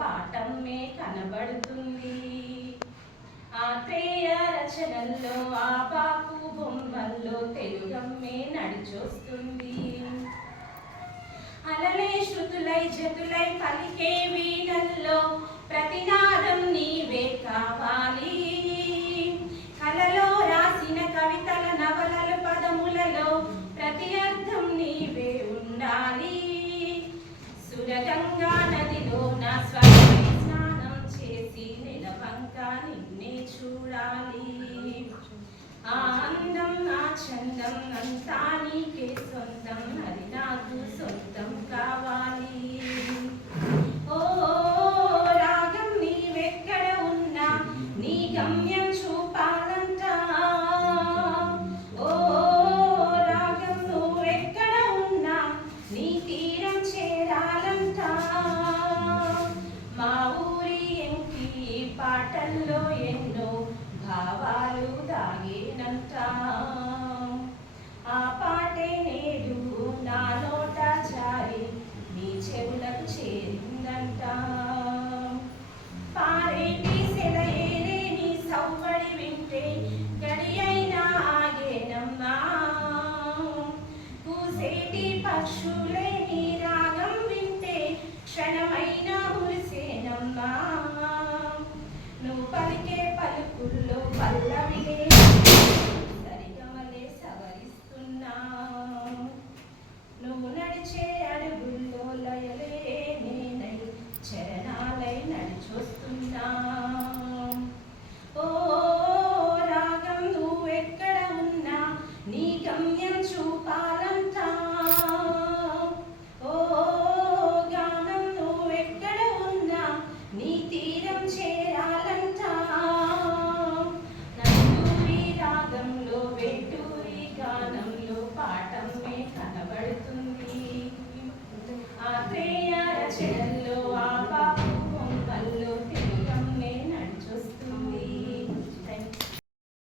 పాఠమే కనబడుతుంది. ఆత్రేయ రచనల్లో ఆ బాపు బొమ్మల్లో తెలుగమ్మే నడిచొస్తుంది. అలలే శృతులై జతులై పలికే వీణల్లో ప్రతినాదం నీవే కావాలి. కలలో రాసిన కవితల నవలల పదములలో ప్రతి అర్థం నీవే ఉండాలి. సురగంగా నదిలో నా స్నానం చేసి నెలవంక నిన్నే చూడాలి. ఆ అందం ఆ చందం అంతా నీకే సొంతం, అది నాకు సొంతం కావాలి. ఓ రాగం నీవెక్కడ ఉన్నా నీ గమ్యం చూపాలంట. ఓ రాగం నువ్వెక్కడ ఉన్నా నీ తీరం చేరాలంట. మా ఊరి ఎంకి పాటల్లో ఎన్నో భావాలు దాగేనంట.